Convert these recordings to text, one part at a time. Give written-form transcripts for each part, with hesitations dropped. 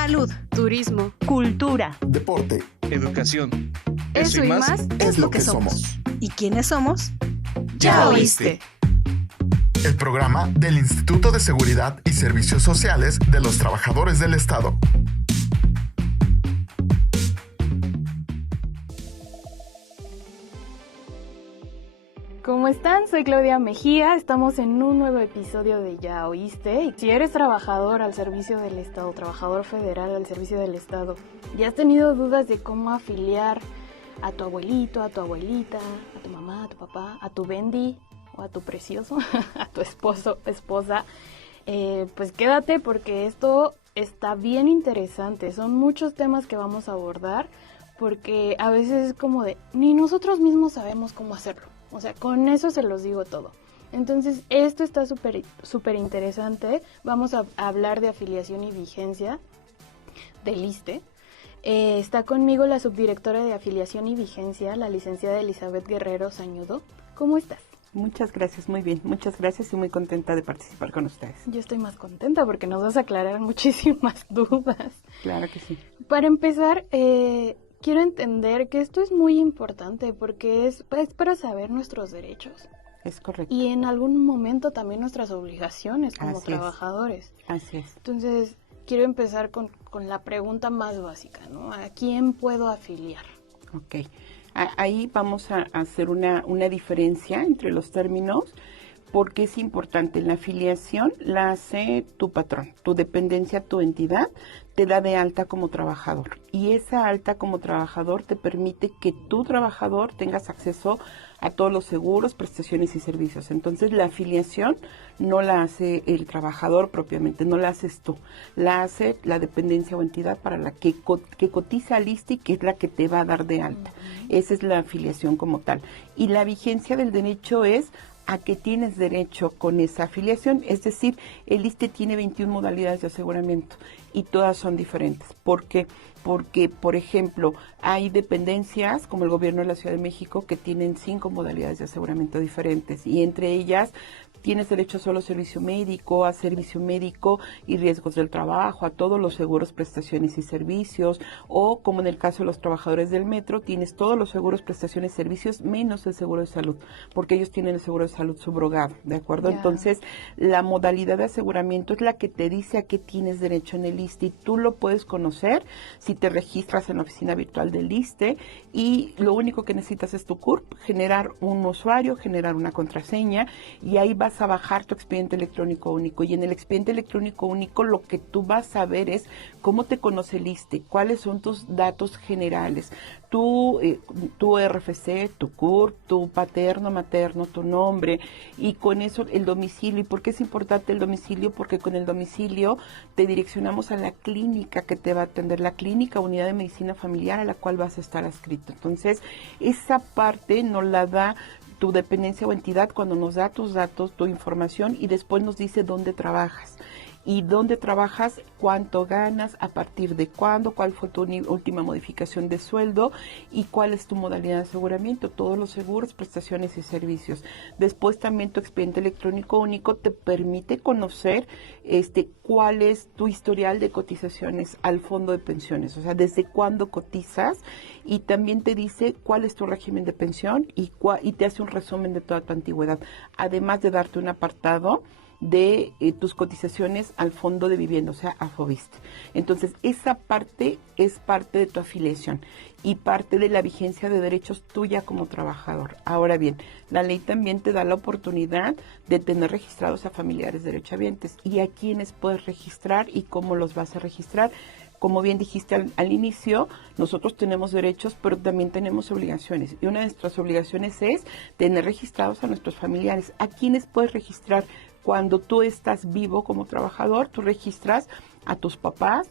salud, turismo, cultura, deporte, educación. Eso y más es lo que somos. ¿Y quiénes somos? ¡Ya oíste! El programa del Instituto de Seguridad y Servicios Sociales de los Trabajadores del Estado. ¿Cómo están? Soy Claudia Mejía, estamos en un nuevo episodio de Ya Oíste. Y si eres trabajador al servicio del Estado, trabajador federal al servicio del Estado, y has tenido dudas de cómo afiliar a tu abuelito, a tu abuelita, a tu mamá, a tu papá, a tu Bendy o a tu precioso, a tu esposo, esposa, pues quédate porque esto está bien interesante. Son muchos temas que vamos a abordar porque a veces es como de, ni nosotros mismos sabemos cómo hacerlo. O sea, con eso se los digo todo. Entonces, esto está súper interesante. Vamos a hablar de afiliación y vigencia del ISSSTE. Está conmigo la subdirectora de afiliación y vigencia, la licenciada Elizabeth Guerrero Sañudo. ¿Cómo estás? Muchas gracias, muy bien. Muchas gracias y muy contenta de participar con ustedes. Yo estoy más contenta porque nos vas a aclarar muchísimas dudas. Claro que sí. Para empezar, quiero entender que esto es muy importante porque es para saber nuestros derechos. Es correcto. Y en algún momento también nuestras obligaciones como trabajadores. Así es. Entonces, quiero empezar con la pregunta más básica, ¿no? ¿A quién puedo afiliar? Ok. Ahí vamos a hacer una diferencia entre los términos porque es importante. La afiliación la hace tu patrón, tu dependencia, tu entidad, te da de alta como trabajador. Y esa alta como trabajador te permite que tu trabajador tengas acceso a todos los seguros, prestaciones y servicios. Entonces, la afiliación no la hace el trabajador propiamente, no la haces tú. La hace la dependencia o entidad para la que cotiza al ISSSTE, que es la que te va a dar de alta. Esa es la afiliación como tal. Y la vigencia del derecho es a que tienes derecho con esa afiliación, es decir, el ISSSTE tiene 21 modalidades de aseguramiento y todas son diferentes. ¿Por qué? Porque, por ejemplo, hay dependencias como el gobierno de la Ciudad de México que tienen 5 modalidades de aseguramiento diferentes y entre ellas tienes derecho solo a servicio médico y riesgos del trabajo, a todos los seguros, prestaciones y servicios, o como en el caso de los trabajadores del metro, tienes todos los seguros, prestaciones y servicios menos el seguro de salud, porque ellos tienen el seguro de salud subrogado, ¿de acuerdo? Yeah. Entonces, la modalidad de aseguramiento es la que te dice a qué tienes derecho en el ISSSTE y tú lo puedes conocer si te registras en la oficina virtual del ISSSTE y lo único que necesitas es tu CURP, generar un usuario, generar una contraseña y ahí vas a bajar tu expediente electrónico único y en el expediente electrónico único lo que tú vas a ver es cómo te conoce el ISSSTE, cuáles son tus datos generales, tu RFC, tu CURP, tu paterno, materno, tu nombre y con eso el domicilio. ¿Y por qué es importante el domicilio? Porque con el domicilio te direccionamos a la clínica que te va a atender, la clínica unidad de medicina familiar a la cual vas a estar adscrito. Entonces, esa parte nos la da tu dependencia o entidad cuando nos da tus datos, tu información y después nos dice dónde trabajas. Y dónde trabajas, cuánto ganas, a partir de cuándo, cuál fue tu última modificación de sueldo y cuál es tu modalidad de aseguramiento, todos los seguros, prestaciones y servicios. Después también tu expediente electrónico único te permite conocer cuál es tu historial de cotizaciones al fondo de pensiones, o sea, desde cuándo cotizas y también te dice cuál es tu régimen de pensión y te hace un resumen de toda tu antigüedad, además de darte un apartado de tus cotizaciones al fondo de vivienda, o sea, a FOVISSSTE. Entonces, esa parte es parte de tu afiliación y parte de la vigencia de derechos tuya como trabajador. Ahora bien, la ley también te da la oportunidad de tener registrados a familiares derechohabientes y a quienes puedes registrar y cómo los vas a registrar. Como bien dijiste al inicio, nosotros tenemos derechos, pero también tenemos obligaciones. Y una de nuestras obligaciones es tener registrados a nuestros familiares. ¿A quienes puedes registrar? Cuando tú estás vivo como trabajador, tú registras a tus papás,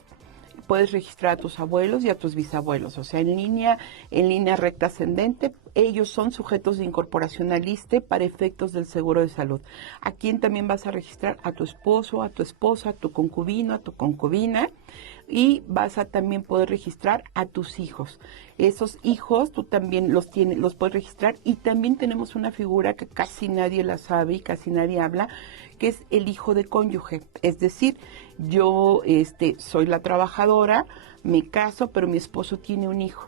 puedes registrar a tus abuelos y a tus bisabuelos, o sea, en línea recta ascendente, ellos son sujetos de incorporación al ISSSTE para efectos del seguro de salud. ¿A quién también vas a registrar? A tu esposo, a tu esposa, a tu concubino, a tu concubina, y vas a también poder registrar a tus hijos. Esos hijos tú también los puedes registrar, y también tenemos una figura que casi nadie la sabe y casi nadie habla, que es el hijo de cónyuge. Es decir, yo soy la trabajadora, me caso, pero mi esposo tiene un hijo.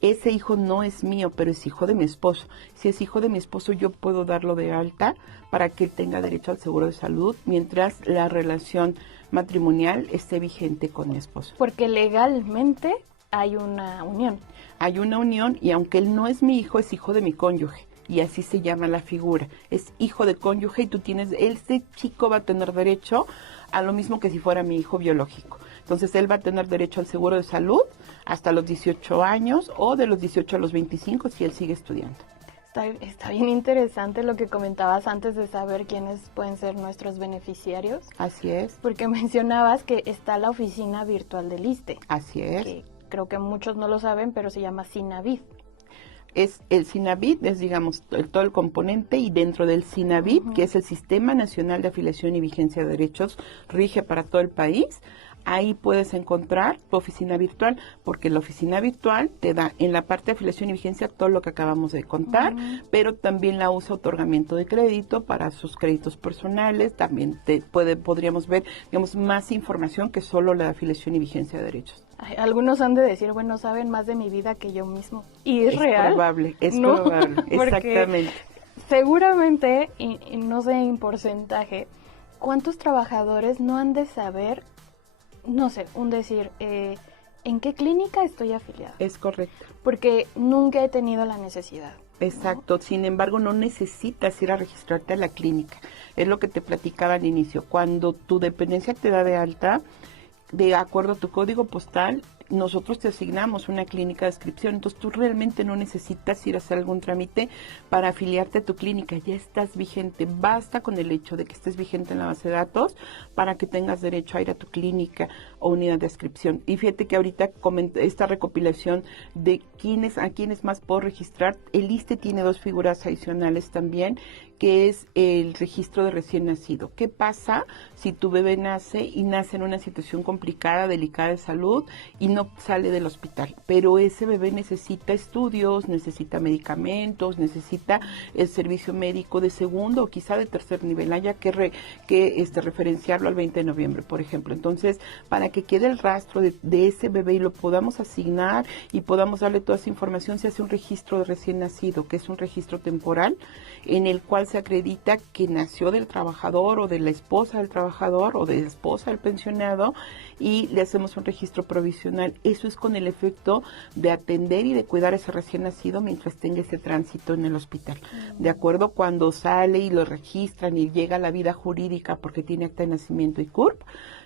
Ese hijo no es mío, pero es hijo de mi esposo. Si es hijo de mi esposo, yo puedo darlo de alta para que él tenga derecho al seguro de salud mientras la relación matrimonial esté vigente con mi esposo. Porque legalmente hay una unión. Hay una unión, y aunque él no es mi hijo, es hijo de mi cónyuge. Y así se llama la figura. Es hijo de cónyuge, y tú este chico va a tener derecho a lo mismo que si fuera mi hijo biológico. Entonces él va a tener derecho al seguro de salud hasta los 18 años, o de los 18 a los 25 si él sigue estudiando. Está bien interesante lo que comentabas antes de saber quiénes pueden ser nuestros beneficiarios. Así es. Porque mencionabas que está la oficina virtual del ISSSTE. Así es. Que creo que muchos no lo saben, pero se llama SINAVID. Es el SINAVID, es digamos todo el componente, y dentro del SINAVID, que es el Sistema Nacional de Afiliación y Vigencia de Derechos, rige para todo el país. Ahí puedes encontrar tu oficina virtual, porque la oficina virtual te da en la parte de afiliación y vigencia todo lo que acabamos de contar, pero también la usa otorgamiento de crédito para sus créditos personales. También podríamos ver, digamos, más información que solo la afiliación y vigencia de derechos. Algunos han de decir, bueno, saben más de mi vida que yo mismo. Y es real. Probable, es ¿no? probable, exactamente. Seguramente, y no sé en porcentaje, ¿cuántos trabajadores no han de saber, no sé, en qué clínica estoy afiliada? Es correcto. Porque nunca he tenido la necesidad. Exacto, ¿no? Sin embargo, no necesitas ir a registrarte a la clínica. Es lo que te platicaba al inicio. Cuando tu dependencia te da de alta, de acuerdo a tu código postal, nosotros te asignamos una clínica de adscripción. Entonces tú realmente no necesitas ir a hacer algún trámite para afiliarte a tu clínica. Ya estás vigente. Basta con el hecho de que estés vigente en la base de datos para que tengas derecho a ir a tu clínica o unidad de adscripción. Y fíjate que ahorita esta recopilación de a quiénes más puedo registrar, el ISSSTE tiene 2 figuras adicionales también, que es el registro de recién nacido. ¿Qué pasa si tu bebé nace en una situación complicada, delicada de salud, y no sale del hospital? Pero ese bebé necesita estudios, necesita medicamentos, necesita el servicio médico de segundo o quizá de tercer nivel. Haya que referenciarlo al 20 de noviembre, por ejemplo. Entonces, para que quede el rastro de ese bebé y lo podamos asignar y podamos darle toda esa información, se hace un registro de recién nacido, que es un registro temporal en el cual se acredita que nació del trabajador o de la esposa del trabajador o de la esposa del pensionado, y le hacemos un registro provisional. Eso es con el efecto de atender y de cuidar a ese recién nacido mientras tenga ese tránsito en el hospital. De acuerdo, cuando sale y lo registran y llega a la vida jurídica porque tiene acta de nacimiento y CURP,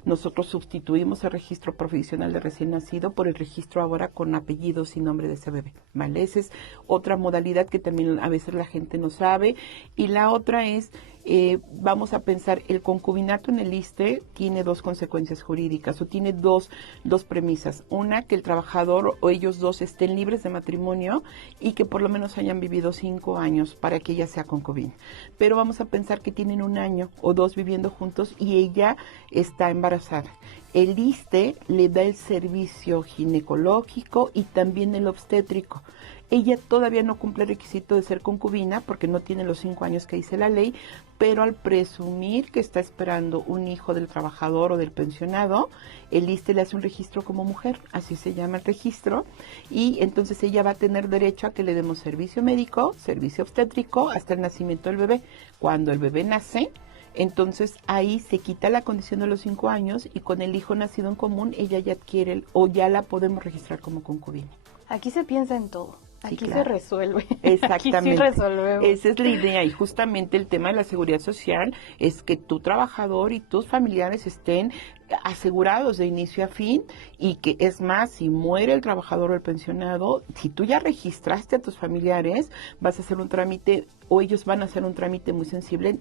nosotros sustituimos el registro provisional de recién nacido por el registro ahora con apellidos y nombre de ese bebé, ¿vale? Esa es otra modalidad que también a veces la gente no sabe. Y la otra es, vamos a pensar, el concubinato en el ISSSTE tiene 2 consecuencias jurídicas, o tiene dos premisas. Una, que el trabajador o ellos dos estén libres de matrimonio y que por lo menos hayan vivido 5 años para que ella sea concubina. Pero vamos a pensar que tienen 1 año o 2 viviendo juntos y ella está embarazada. El ISSSTE le da el servicio ginecológico y también el obstétrico. Ella todavía no cumple el requisito de ser concubina porque no tiene los 5 años que dice la ley, pero al presumir que está esperando un hijo del trabajador o del pensionado, el ISSSTE le hace un registro como mujer, así se llama el registro, y entonces ella va a tener derecho a que le demos servicio médico, servicio obstétrico, hasta el nacimiento del bebé. Cuando el bebé nace, entonces ahí se quita la condición de los 5 años y con el hijo nacido en común ella ya adquiere o ya la podemos registrar como concubina. Aquí se piensa en todo. Sí, Aquí claro. se resuelve. Exactamente. Aquí sí resolvemos. Esa es la idea, y justamente el tema de la seguridad social es que tu trabajador y tus familiares estén asegurados de inicio a fin, y que es más, si muere el trabajador o el pensionado, si tú ya registraste a tus familiares, vas a hacer un trámite, o ellos van a hacer un trámite muy sensible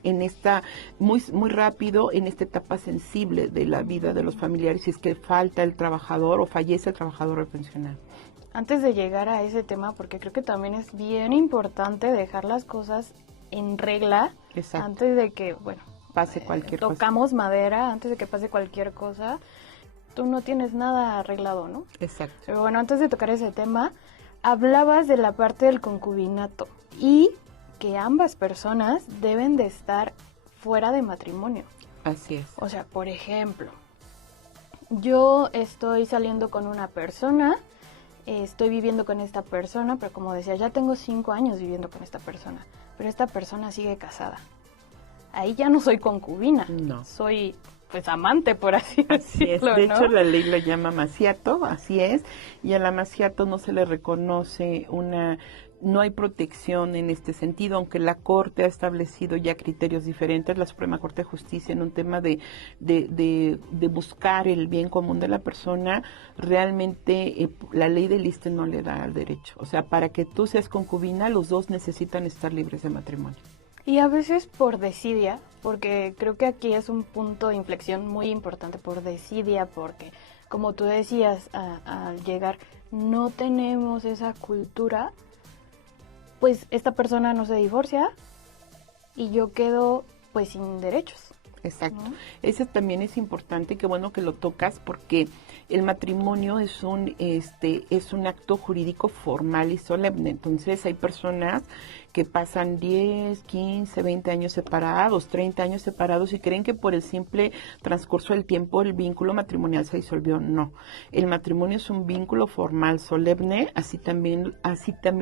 muy rápido en esta etapa sensible de la vida de los familiares, si es que falta el trabajador o fallece el trabajador o el pensionado. antes de llegar a ese tema, porque creo que también es bien importante dejar las cosas en regla. Exacto. Antes de que, bueno, pase cualquier cosa. Tocamos madera, antes de que pase cualquier cosa, tú no tienes nada arreglado, ¿no? Exacto. Pero bueno, antes de tocar ese tema, hablabas de la parte del concubinato y que ambas personas deben de estar fuera de matrimonio. Así es. O sea, por ejemplo, yo estoy saliendo con una persona, estoy viviendo con esta persona, pero como decía, ya tengo 5 años viviendo con esta persona, pero esta persona sigue casada. Ahí ya no soy concubina, No. soy pues amante, por así Así es. decirlo, De ¿no? hecho, la ley lo llama amaciato, así es, y al amaciato no se le reconoce no hay protección en este sentido, aunque la Corte ha establecido ya criterios diferentes, la Suprema Corte de Justicia, en un tema de buscar el bien común de la persona, realmente la ley del ISSSTE no le da el derecho. O sea, para que tú seas concubina, los dos necesitan estar libres de matrimonio. Y a veces por desidia, porque creo que aquí es un punto de inflexión muy importante, por desidia, porque como tú decías, al llegar no tenemos esa cultura, pues esta persona no se divorcia y yo quedo pues sin derechos. Exacto. ¿No? Ese también es importante, qué bueno que lo tocas, porque el matrimonio es un acto jurídico formal y solemne. Entonces hay personas que pasan 10, 15, 20 años separados, 30 años separados y creen que por el simple transcurso del tiempo el vínculo matrimonial se disolvió. No, el matrimonio es un vínculo formal, solemne, así también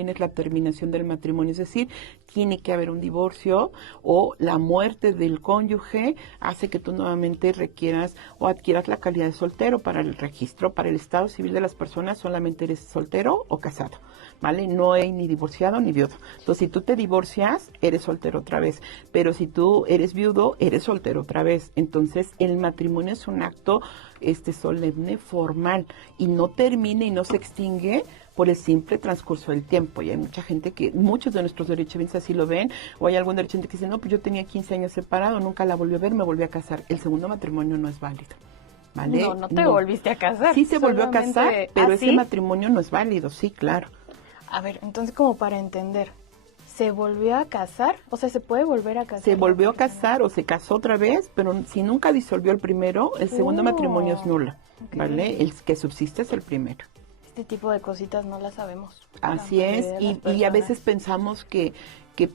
es la terminación del matrimonio, es decir, tiene que haber un divorcio o la muerte del cónyuge hace que tú nuevamente requieras o adquieras la calidad de soltero. Para el registro, para el estado civil de las personas, solamente eres soltero o casado, ¿vale? No hay ni divorciado ni viudo. Entonces, si tú te divorcias, eres soltero otra vez, pero si tú eres viudo, eres soltero otra vez. Entonces, el matrimonio es un acto solemne, formal, y no termina y no se extingue por el simple transcurso del tiempo. Y hay mucha gente muchos de nuestros derechohabientes así lo ven, o hay algún derechohabiente que dice, no, pues yo tenía 15 años separado, nunca la volví a ver, me volví a casar. El segundo matrimonio no es válido, ¿vale? No te volviste a casar. Sí se volvió a casar, pero ese ¿sí? matrimonio no es válido, sí, claro. A ver, entonces como para entender, ¿se volvió a casar? O sea, ¿se puede volver a casar? Se volvió a casar o se casó otra vez, pero si nunca disolvió el primero, el segundo matrimonio es nulo, ¿vale? El que subsiste es el primero. Este tipo de cositas no las sabemos. Así es, y a veces pensamos que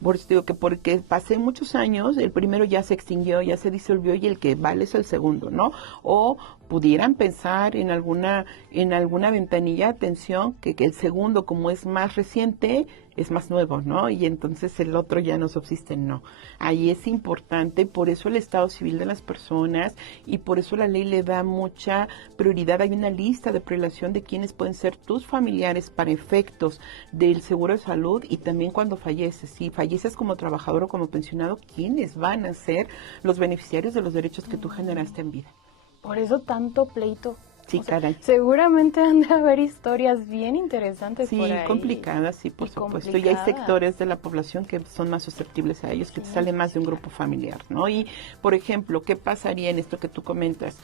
por eso digo que porque pasé muchos años, el primero ya se extinguió, ya se disolvió y el que vale es el segundo, ¿no? O pudieran pensar en alguna ventanilla, atención, que el segundo, como es más reciente, es más nuevo, ¿no? Y entonces el otro ya no subsiste, no. Ahí es importante, por eso el estado civil de las personas y por eso la ley le da mucha prioridad. Hay una lista de prelación de quiénes pueden ser tus familiares para efectos del seguro de salud y también cuando falleces. Si falleces como trabajador o como pensionado, ¿quiénes van a ser los beneficiarios de los derechos que tú generaste en vida? Por eso tanto pleito. Sí, caray. Seguramente han de haber historias bien interesantes por ahí. Sí, complicadas, sí, por supuesto. Y hay sectores de la población que son más susceptibles a ellos, que te sale más de un grupo familiar, ¿no? Y, por ejemplo, ¿qué pasaría en esto que tú comentas?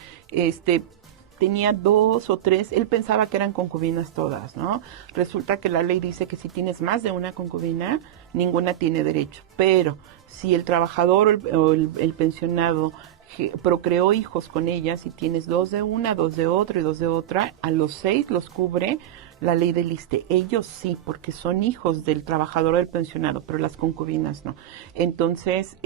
Tenía 2 o 3, él pensaba que eran concubinas todas, ¿no? Resulta que la ley dice que si tienes más de una concubina, ninguna tiene derecho. Pero si el trabajador o el pensionado procreó hijos con ellas y tienes 2 de una, 2 de otra y 2 de otra, a los 6 los cubre la ley del ISSSTE. Ellos sí, porque son hijos del trabajador o del pensionado, pero las concubinas no. Entonces,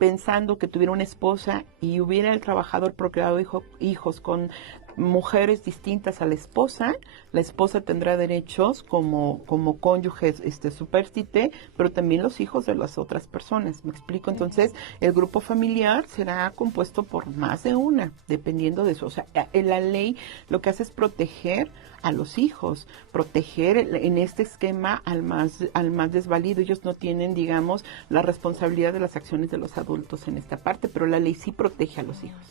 pensando que tuviera una esposa y hubiera el trabajador procreado hijos con mujeres distintas a la esposa tendrá derechos como cónyuge supérstite, pero también los hijos de las otras personas. ¿Me explico? Entonces, el grupo familiar será compuesto por más de una, dependiendo de eso. O sea, la ley lo que hace es proteger a los hijos, proteger en este esquema al más desvalido. Ellos no tienen, digamos, la responsabilidad de las acciones de los adultos en esta parte, pero la ley sí protege a los hijos.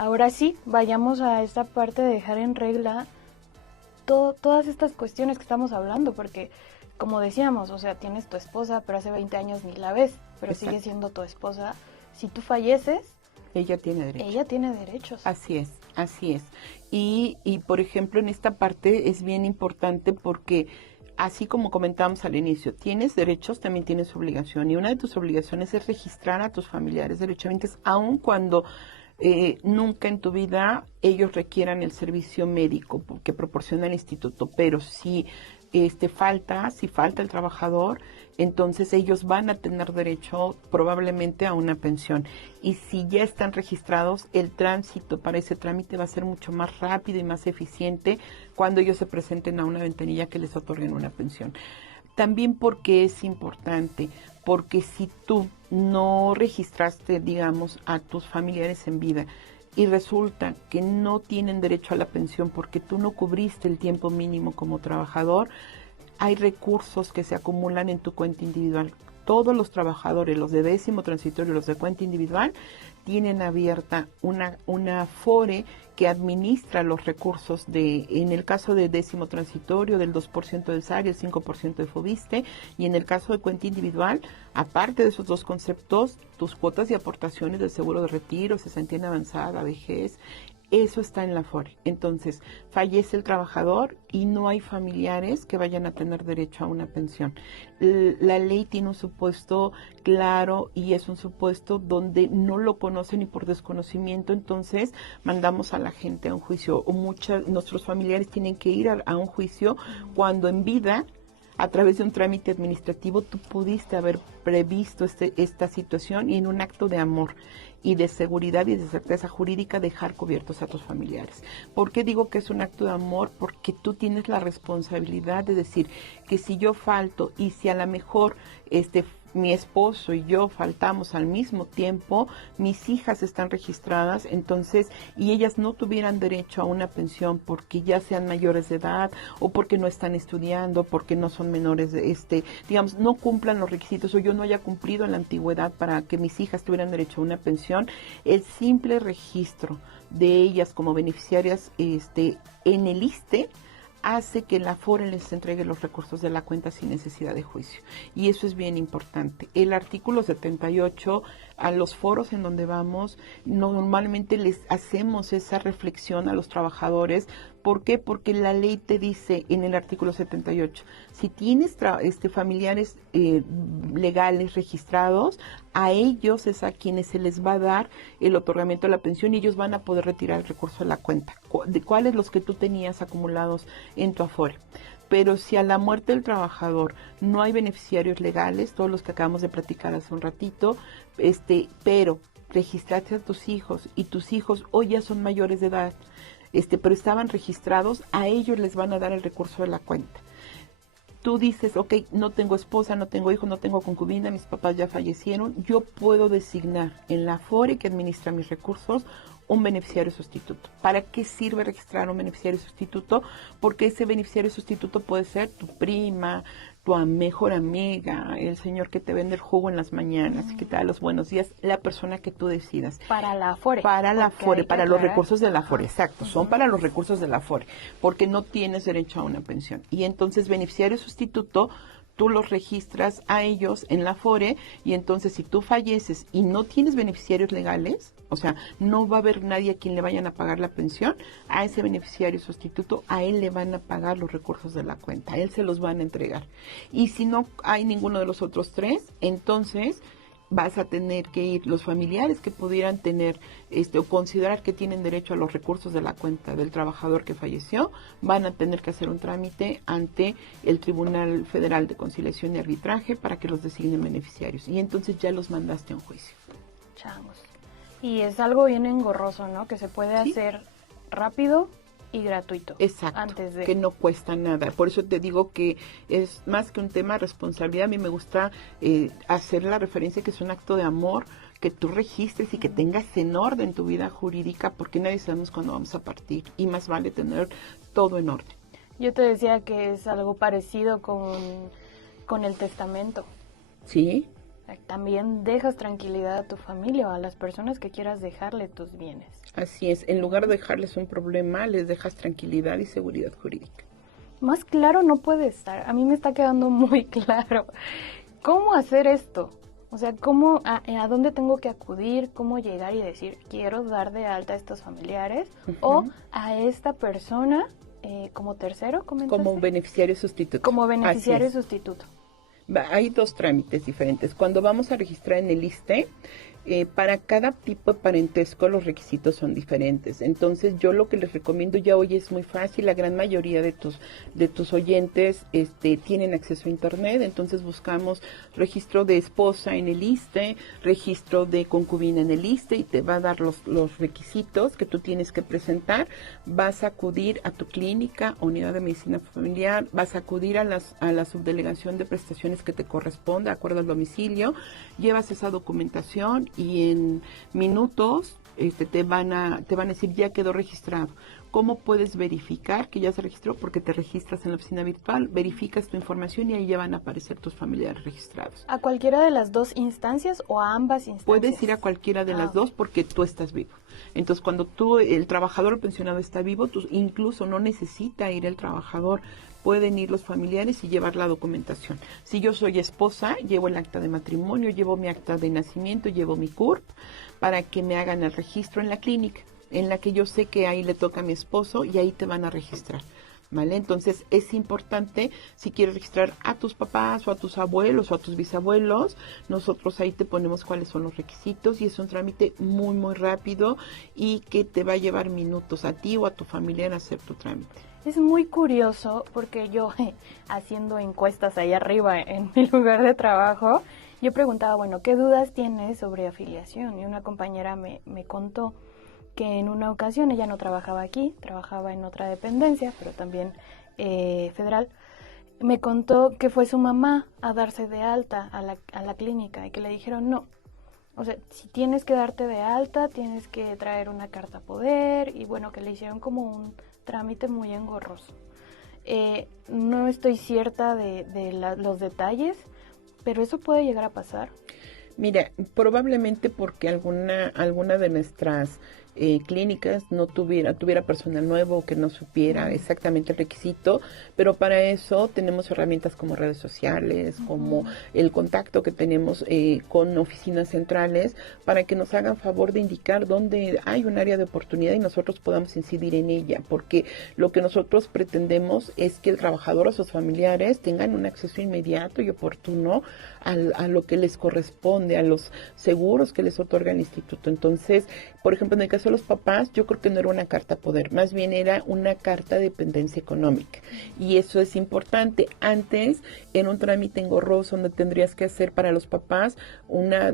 Ahora sí, vayamos a esta parte de dejar en regla todas estas cuestiones que estamos hablando, porque como decíamos, o sea, tienes tu esposa, pero hace 20 años ni la ves, pero Exacto. sigue siendo tu esposa. Si tú falleces, ella tiene derechos. ella tiene derechos. Así es, Así es. Y por ejemplo, en esta parte es bien importante porque, así como comentábamos al inicio, tienes derechos, también tienes obligación. Y una de tus obligaciones es registrar a tus familiares derechohabientes, aun cuando nunca en tu vida ellos requieran el servicio médico que proporciona el instituto. Pero si falta el trabajador, entonces ellos van a tener derecho probablemente a una pensión. Y si ya están registrados, el tránsito para ese trámite va a ser mucho más rápido y más eficiente cuando ellos se presenten a una ventanilla que les otorguen una pensión. También porque es importante, porque si tú no registraste, digamos, a tus familiares en vida y resulta que no tienen derecho a la pensión porque tú no cubriste el tiempo mínimo como trabajador, hay recursos que se acumulan en tu cuenta individual. Todos los trabajadores, los de décimo transitorio, los de cuenta individual, tienen abierta una FORE que administra los recursos en el caso de décimo transitorio, del 2% del SARI, el 5% de FOBISTE, y en el caso de cuenta individual, aparte de esos dos conceptos, tus cuotas y aportaciones del seguro de retiro, cesantía en avanzada, vejez, eso está en la FORE. Entonces, fallece el trabajador y no hay familiares que vayan a tener derecho a una pensión. La ley tiene un supuesto claro y es un supuesto donde no lo conocen y por desconocimiento, entonces mandamos a la gente a un juicio. Nuestros familiares tienen que ir a un juicio cuando en vida, a través de un trámite administrativo, tú pudiste haber previsto esta situación y en un acto de amor y de seguridad y de certeza jurídica dejar cubiertos a tus familiares. ¿Por qué digo que es un acto de amor? Porque tú tienes la responsabilidad de decir que si yo falto y si a lo mejor mi esposo y yo faltamos al mismo tiempo, mis hijas están registradas, entonces, y ellas no tuvieran derecho a una pensión porque ya sean mayores de edad o porque no están estudiando, porque no son menores, digamos, no cumplan los requisitos o yo no haya cumplido en la antigüedad para que mis hijas tuvieran derecho a una pensión, el simple registro de ellas como beneficiarias en el ISSSTE hace que la FORE les entregue los recursos de la cuenta sin necesidad de juicio. Y eso es bien importante. El artículo 78, a los foros en donde vamos, normalmente les hacemos esa reflexión a los trabajadores. ¿Por qué? Porque la ley te dice en el artículo 78, si tienes familiares legales registrados, a ellos es a quienes se les va a dar el otorgamiento de la pensión y ellos van a poder retirar el recurso de la cuenta. ¿De cuáles los que tú tenías acumulados en tu Afore? Pero si a la muerte del trabajador no hay beneficiarios legales, todos los que acabamos de platicar hace un ratito, pero registraste a tus hijos y tus hijos hoy ya son mayores de edad, pero estaban registrados, a ellos les van a dar el recurso de la cuenta. Tú dices, ok, no tengo esposa, no tengo hijo, no tengo concubina, mis papás ya fallecieron, yo puedo designar en la FORE que administra mis recursos un beneficiario sustituto. ¿Para qué sirve registrar un beneficiario sustituto? Porque ese beneficiario sustituto puede ser tu prima, tu mejor amiga, el señor que te vende el jugo en las mañanas y que te da los buenos días, la persona que tú decidas. Para la FORE. Para la FORE, para los recursos de la FORE, exacto, son para los recursos de la FORE, porque no tienes derecho a una pensión. Y entonces beneficiario sustituto, tú los registras a ellos en la FORE y entonces si tú falleces y no tienes beneficiarios legales, o sea, no va a haber nadie a quien le vayan a pagar la pensión, a ese beneficiario sustituto, a él le van a pagar los recursos de la cuenta, a él se los van a entregar. Y si no hay ninguno de los otros tres, entonces vas a tener que ir los familiares que pudieran tener o considerar que tienen derecho a los recursos de la cuenta del trabajador que falleció, van a tener que hacer un trámite ante el Tribunal Federal de Conciliación y Arbitraje para que los designen beneficiarios. Y entonces ya los mandaste a un juicio. Changos. Y es algo bien engorroso, ¿no? Que se puede hacer rápido y gratuito. Exacto, antes de... que no cuesta nada. Por eso te digo que es más que un tema de responsabilidad. A mí me gusta hacer la referencia que es un acto de amor, que tú registres y que tengas en orden tu vida jurídica, porque nadie sabemos cuándo vamos a partir y más vale tener todo en orden. Yo te decía que es algo parecido con el testamento. Sí. También dejas tranquilidad a tu familia o a las personas que quieras dejarle tus bienes. Así es, en lugar de dejarles un problema, les dejas tranquilidad y seguridad jurídica. Más claro no puede estar, a mí me está quedando muy claro. ¿Cómo hacer esto? O sea, a dónde tengo que acudir, cómo llegar y decir, quiero dar de alta a estos familiares o a esta persona como tercero, ¿comentaste? Como beneficiario sustituto. Como beneficiario Así es. sustituto. Hay dos trámites diferentes. Cuando vamos a registrar en el ISSSTE, para cada tipo de parentesco los requisitos son diferentes. Entonces yo lo que les recomiendo ya hoy es muy fácil. La gran mayoría de tus oyentes tienen acceso a internet. Entonces buscamos registro de esposa en el ISSSTE, registro de concubina en el ISSSTE y te va a dar los requisitos que tú tienes que presentar. Vas a acudir a tu clínica, unidad de medicina familiar, vas a acudir a la subdelegación de prestaciones que te corresponde, de acuerdo al domicilio, llevas esa documentación y en minutos te van a decir ya quedó registrado. ¿Cómo puedes verificar que ya se registró? Porque te registras en la oficina virtual, verificas tu información y ahí ya van a aparecer tus familiares registrados. ¿A cualquiera de las dos instancias o a ambas instancias? Puedes ir a cualquiera de las dos porque tú estás vivo. Entonces, cuando el trabajador o pensionado está vivo, incluso no necesita ir el trabajador, pueden ir los familiares y llevar la documentación. Si yo soy esposa, llevo el acta de matrimonio, llevo mi acta de nacimiento, llevo mi CURP, para que me hagan el registro en la clínica, en la que yo sé que ahí le toca a mi esposo y ahí te van a registrar. ¿Vale? Entonces es importante, si quieres registrar a tus papás o a tus abuelos o a tus bisabuelos, nosotros ahí te ponemos cuáles son los requisitos y es un trámite muy muy rápido y que te va a llevar minutos a ti o a tu familia en hacer tu trámite. Es muy curioso porque yo haciendo encuestas ahí arriba en mi lugar de trabajo, yo preguntaba, bueno, ¿qué dudas tienes sobre afiliación? Y una compañera me contó que en una ocasión ella no trabajaba aquí, trabajaba en otra dependencia, pero también federal. Me contó que fue su mamá a darse de alta a la clínica y que le dijeron no. O sea, si tienes que darte de alta, tienes que traer una carta poder y bueno, que le hicieron como un trámite muy engorroso. No estoy cierta de los detalles, pero eso puede llegar a pasar. Mira, probablemente porque alguna de nuestras clínicas no tuviera personal nuevo que no supiera exactamente el requisito, pero para eso tenemos herramientas como redes sociales, como el contacto que tenemos con oficinas centrales para que nos hagan favor de indicar dónde hay un área de oportunidad y nosotros podamos incidir en ella, porque lo que nosotros pretendemos es que el trabajador o sus familiares tengan un acceso inmediato y oportuno a lo que les corresponde, a los seguros que les otorga el instituto. Entonces, por ejemplo, en el caso de los papás, yo creo que no era una carta poder, más bien era una carta de dependencia económica. Y eso es importante. Antes, en un trámite engorroso donde tendrías que hacer para los papás una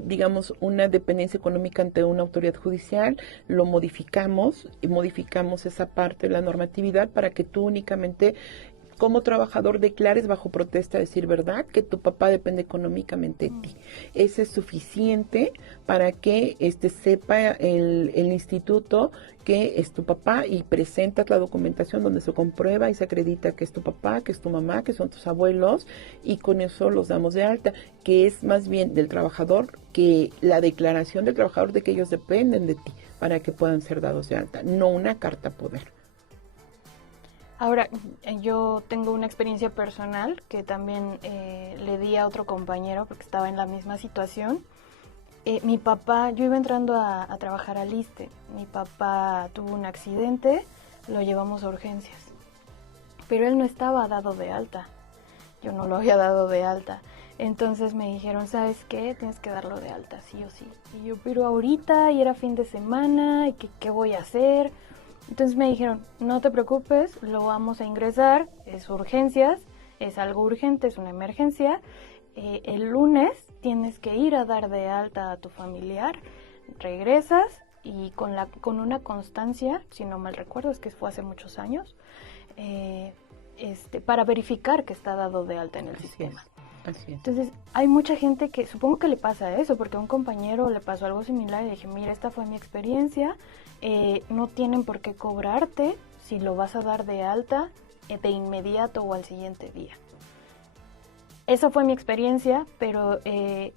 dependencia económica ante una autoridad judicial, lo modificamos y modificamos esa parte de la normatividad para que tú únicamente como trabajador declares bajo protesta decir verdad que tu papá depende económicamente de ti. Ese es suficiente para que sepa el instituto que es tu papá y presentas la documentación donde se comprueba y se acredita que es tu papá, que es tu mamá, que son tus abuelos y con eso los damos de alta, que es más bien del trabajador que la declaración del trabajador de que ellos dependen de ti para que puedan ser dados de alta, no una carta poder. Ahora, yo tengo una experiencia personal que también le di a otro compañero porque estaba en la misma situación. Mi papá, yo iba entrando a trabajar al ISSSTE, mi papá tuvo un accidente, lo llevamos a urgencias, pero él no estaba dado de alta, yo no lo había dado de alta. Entonces me dijeron, ¿sabes qué? Tienes que darlo de alta, sí o sí. Y yo, pero ahorita, y era fin de semana, ¿y qué voy a hacer? Entonces me dijeron, no te preocupes, lo vamos a ingresar, es urgencias, es algo urgente, es una emergencia. El lunes tienes que ir a dar de alta a tu familiar, regresas y con una constancia, si no mal recuerdo, es que fue hace muchos años, para verificar que está dado de alta en el sistema. Así es. Entonces, hay mucha gente que, supongo que le pasa eso, porque a un compañero le pasó algo similar y le dije, mira, esta fue mi experiencia, no tienen por qué cobrarte si lo vas a dar de alta de inmediato o al siguiente día. Esa fue mi experiencia, pero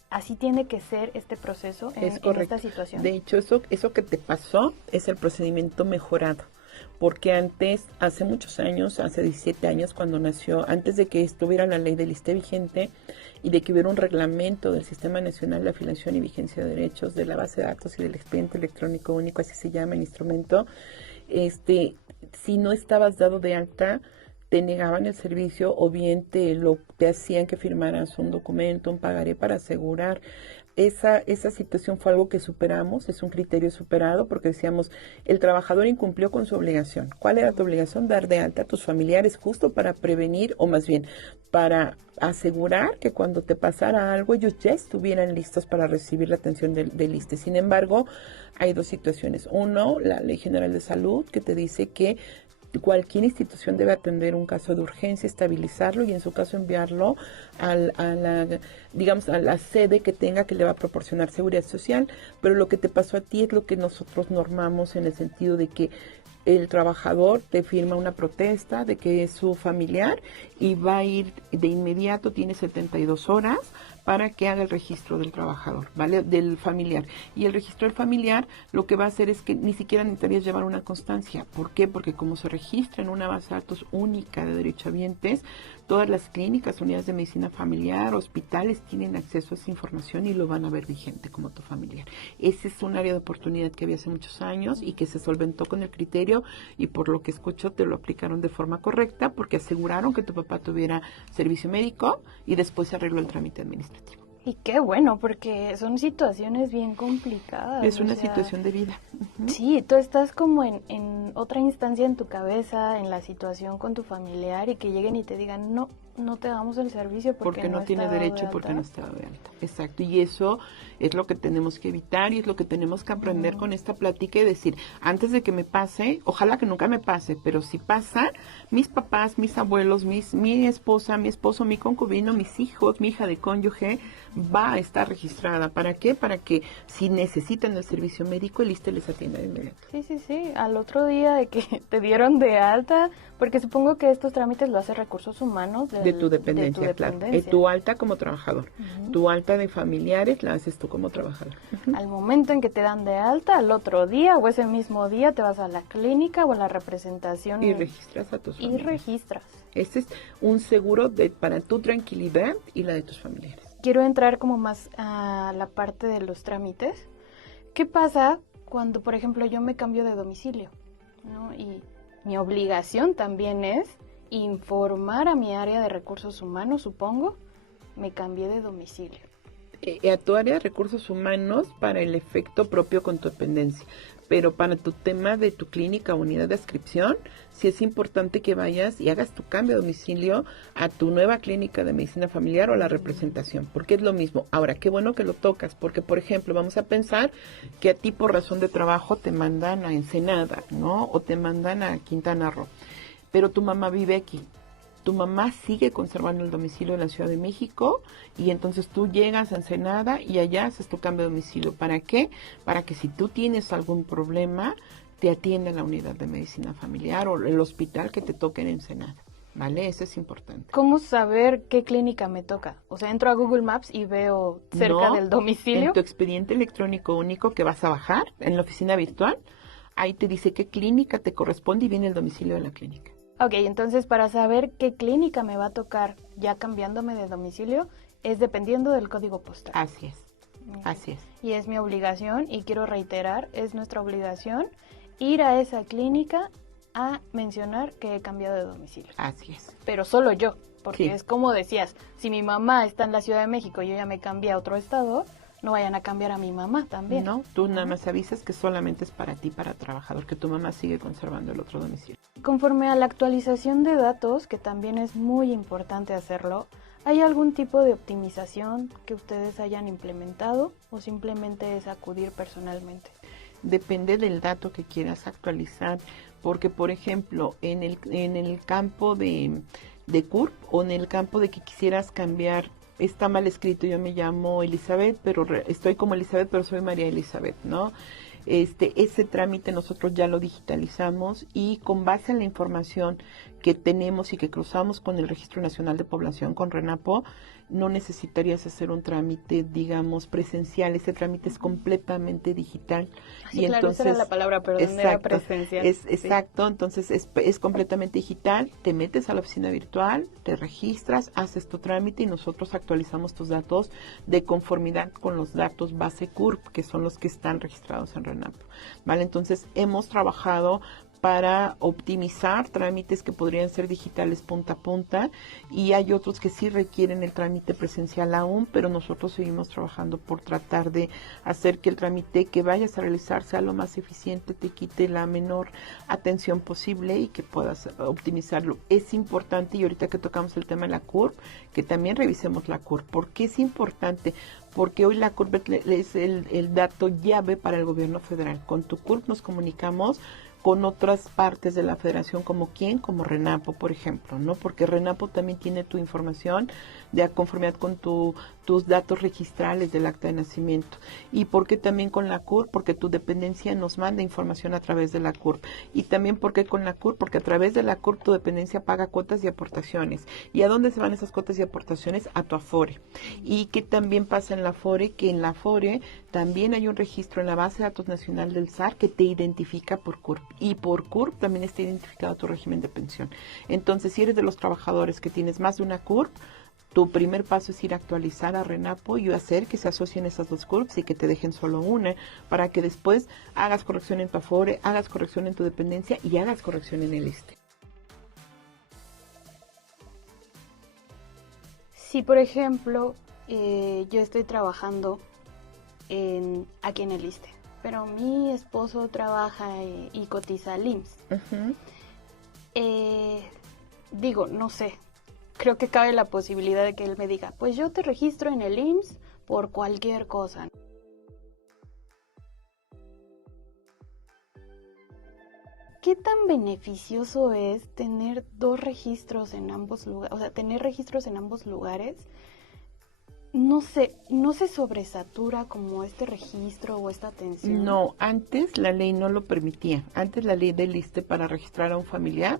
así tiene que ser este proceso en esta situación. De hecho, eso que te pasó es el procedimiento mejorado. porque antes, hace muchos años, hace 17 años cuando nació, antes de que estuviera la ley del ISSSTE vigente y de que hubiera un reglamento del Sistema Nacional de Afiliación y Vigencia de Derechos, de la base de datos y del expediente electrónico único, así se llama el instrumento, si no estabas dado de alta, te negaban el servicio o bien te hacían que firmaras un documento, un pagaré para asegurar. Esa situación fue algo que superamos, es un criterio superado porque decíamos, el trabajador incumplió con su obligación. ¿Cuál era tu obligación? Dar de alta a tus familiares justo para prevenir, o más bien, para asegurar que cuando te pasara algo ellos ya estuvieran listos para recibir la atención del ISSSTE. Sin embargo, hay dos situaciones. Uno, la Ley General de Salud, que te dice que cualquier institución debe atender un caso de urgencia, estabilizarlo y en su caso enviarlo a la sede que tenga, que le va a proporcionar seguridad social. Pero lo que te pasó a ti es lo que nosotros normamos, en el sentido de que el trabajador te firma una protesta de que es su familiar y va a ir de inmediato, tiene 72 horas para que haga el registro del trabajador, ¿vale? Del familiar. Y el registro del familiar lo que va a hacer es que ni siquiera necesitarías llevar una constancia. ¿Por qué? Porque como se registra en una base de datos única de derechohabientes, todas las clínicas, unidades de medicina familiar, hospitales tienen acceso a esa información y lo van a ver vigente como tu familiar. Ese es un área de oportunidad que había hace muchos años y que se solventó con el criterio, y por lo que escucho te lo aplicaron de forma correcta porque aseguraron que tu papá tuviera servicio médico y después se arregló el trámite administrativo. Y qué bueno, porque son situaciones bien complicadas. Es una situación de vida. Uh-huh. Sí, tú estás como en otra instancia en tu cabeza, en la situación con tu familiar, y que lleguen y te digan, no te damos el servicio porque no tiene derecho y porque no está de alta. Exacto, y eso es lo que tenemos que evitar y es lo que tenemos que aprender con esta plática y decir, antes de que me pase, ojalá que nunca me pase, pero si pasa, mis papás, mis abuelos, mi esposa, mi esposo, mi concubino, mis hijos, mi hija de cónyuge, va a estar registrada. ¿Para qué? Para que si necesitan el servicio médico, el ISSSTE les atienda de inmediato. Sí, al otro día de que te dieron de alta, porque supongo que estos trámites lo hace Recursos Humanos de tu dependencia, claro. Tu alta como trabajador. Uh-huh. Tu alta de familiares la haces tú como trabajador. Uh-huh. Al momento en que te dan de alta, al otro día o ese mismo día te vas a la clínica o a la representación y registras a tus familiares. Y registras. Este es un seguro para tu tranquilidad y la de tus familiares. Quiero entrar como más a la parte de los trámites. ¿Qué pasa cuando, por ejemplo, yo me cambio de domicilio, ¿no? Y mi obligación también es informar a mi área de recursos humanos, supongo, me cambié de domicilio. A tu área de recursos humanos para el efecto propio con tu dependencia, pero para tu tema de tu clínica o unidad de adscripción, sí es importante que vayas y hagas tu cambio de domicilio a tu nueva clínica de medicina familiar o a la representación, porque es lo mismo. Ahora, qué bueno que lo tocas, porque, por ejemplo, vamos a pensar que a ti por razón de trabajo te mandan a Ensenada, ¿no? O te mandan a Quintana Roo, pero tu mamá vive aquí. Tu mamá sigue conservando el domicilio en la Ciudad de México y entonces tú llegas a Ensenada y allá haces tu cambio de domicilio. ¿Para qué? Para que si tú tienes algún problema, te atienda la unidad de medicina familiar o el hospital que te toque en Ensenada. ¿Vale? Eso es importante. ¿Cómo saber qué clínica me toca? O sea, entro a Google Maps y veo cerca del domicilio. En tu expediente electrónico único que vas a bajar en la oficina virtual, ahí te dice qué clínica te corresponde y viene el domicilio de la clínica. Ok, entonces para saber qué clínica me va a tocar ya cambiándome de domicilio, es dependiendo del código postal. Así es, así es. Y es mi obligación, y quiero reiterar, es nuestra obligación ir a esa clínica a mencionar que he cambiado de domicilio. Así es. Pero solo yo, porque sí. Es como decías, si mi mamá está en la Ciudad de México y yo ya me cambié a otro estado, no vayan a cambiar a mi mamá también. No, tú nada más avisas que solamente es para ti, para trabajador, que tu mamá sigue conservando el otro domicilio. Conforme a la actualización de datos, que también es muy importante hacerlo, ¿hay algún tipo de optimización que ustedes hayan implementado o simplemente es acudir personalmente? Depende del dato que quieras actualizar, porque por ejemplo, en el campo de CURP o en el campo de que quisieras cambiar, está mal escrito, yo me llamo Elizabeth, pero estoy como Elizabeth, pero soy María Elizabeth, ¿no? Ese trámite nosotros ya lo digitalizamos y con base en la información que tenemos y que cruzamos con el Registro Nacional de Población, con RENAPO, no necesitarías hacer un trámite, digamos, presencial. Ese trámite es completamente digital. Sí, y claro, entonces, esa era la palabra, perdón, era presencial. Exacto, entonces es completamente digital. Te metes a la oficina virtual, te registras, haces tu trámite y nosotros actualizamos tus datos de conformidad con los datos base CURP, que son los que están registrados en RENAPO. ¿Vale? Entonces, hemos trabajado para optimizar trámites que podrían ser digitales punta a punta, y hay otros que sí requieren el trámite presencial aún, pero nosotros seguimos trabajando por tratar de hacer que el trámite que vayas a realizar sea lo más eficiente, te quite la menor atención posible y que puedas optimizarlo. Es importante, y ahorita que tocamos el tema de la CURP, que también revisemos la CURP. ¿Por qué es importante? Porque hoy la CURP es el dato llave para el gobierno federal. Con tu CURP nos comunicamos con otras partes de la federación, como quién, como RENAPO, por ejemplo, ¿no? Porque RENAPO también tiene tu información de conformidad con tus datos registrales del acta de nacimiento. ¿Y por qué también con la CURP? Porque tu dependencia nos manda información a través de la CURP. Y también porque con la CURP, porque a través de la CURP tu dependencia paga cuotas y aportaciones. ¿Y a dónde se van esas cuotas y aportaciones? A tu Afore. Y que también pasa en la Afore, que en la Afore también hay un registro en la base de datos nacional del SAR que te identifica por CURP. Y por CURP también está identificado tu régimen de pensión. Entonces, si eres de los trabajadores que tienes más de una CURP, tu primer paso es ir a actualizar a RENAPO y hacer que se asocien esas dos CURPs y que te dejen solo una, para que después hagas corrección en tu Afore, hagas corrección en tu dependencia y hagas corrección en el ISSSTE. Si, por ejemplo, yo estoy trabajando aquí en el ISSSTE, pero mi esposo trabaja y cotiza al IMSS. Uh-huh. Digo, no sé, creo que cabe la posibilidad de que él me diga, pues yo te registro en el IMSS por cualquier cosa. ¿Qué tan beneficioso es tener dos registros en ambos lugares? O sea, tener registros en ambos lugares. No se sobresatura como este registro o esta atención. No, antes la ley no lo permitía. Antes la ley del ISSSTE para registrar a un familiar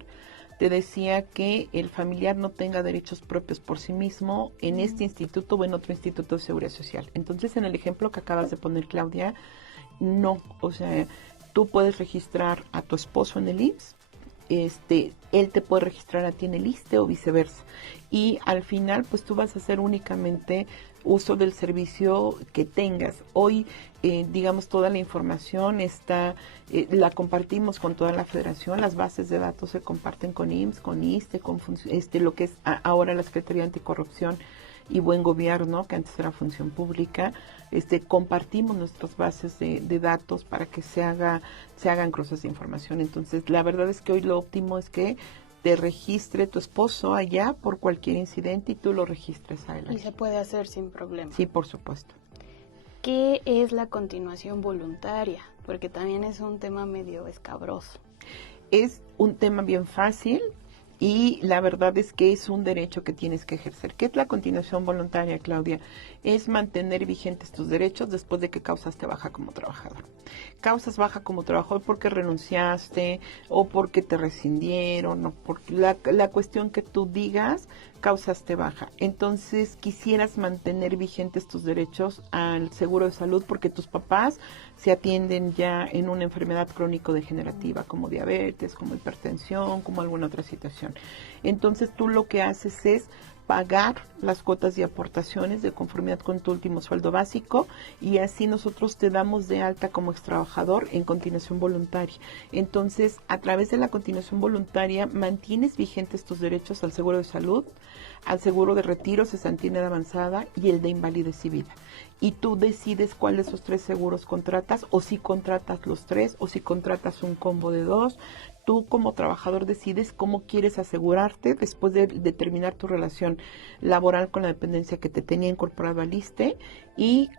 te decía que el familiar no tenga derechos propios por sí mismo en este instituto o en otro instituto de seguridad social. Entonces, en el ejemplo que acabas de poner, Claudia, no, o sea, tú puedes registrar a tu esposo en el IMSS, él te puede registrar a ti en el ISSSTE o viceversa. Y al final, pues tú vas a hacer únicamente uso del servicio que tengas. Hoy, digamos, toda la información la compartimos con toda la federación. Las bases de datos se comparten con IMSS, con ISSSTE, con lo que es ahora la Secretaría de Anticorrupción y Buen Gobierno, que antes era Función Pública. Compartimos nuestras bases de datos para que se hagan cruces de información. Entonces, la verdad es que hoy lo óptimo es que te registre tu esposo allá por cualquier incidente y tú lo registres a él. Y se puede hacer sin problema. Sí, por supuesto. ¿Qué es la continuación voluntaria? Porque también es un tema medio escabroso. Es un tema bien fácil. Y la verdad es que es un derecho que tienes que ejercer. ¿Qué es la continuación voluntaria, Claudia? Es mantener vigentes tus derechos después de que causaste baja como trabajador. Causas baja como trabajador porque renunciaste o porque te rescindieron o porque la cuestión que tú digas, causaste baja. Entonces quisieras mantener vigentes tus derechos al seguro de salud porque tus papás se atienden ya en una enfermedad crónico-degenerativa como diabetes, como hipertensión, como alguna otra situación. Entonces tú lo que haces es pagar las cuotas y aportaciones de conformidad con tu último sueldo básico y así nosotros te damos de alta como extrabajador en continuación voluntaria. Entonces, a través de la continuación voluntaria mantienes vigentes tus derechos al seguro de salud, al seguro de retiro, cesantía en edad avanzada y el de invalidez y vida. Y tú decides cuál de esos tres seguros contratas, o si contratas los tres, o si contratas un combo de dos. Tú como trabajador decides cómo quieres asegurarte después de terminar tu relación laboral con la dependencia que te tenía incorporado al ISSSTE y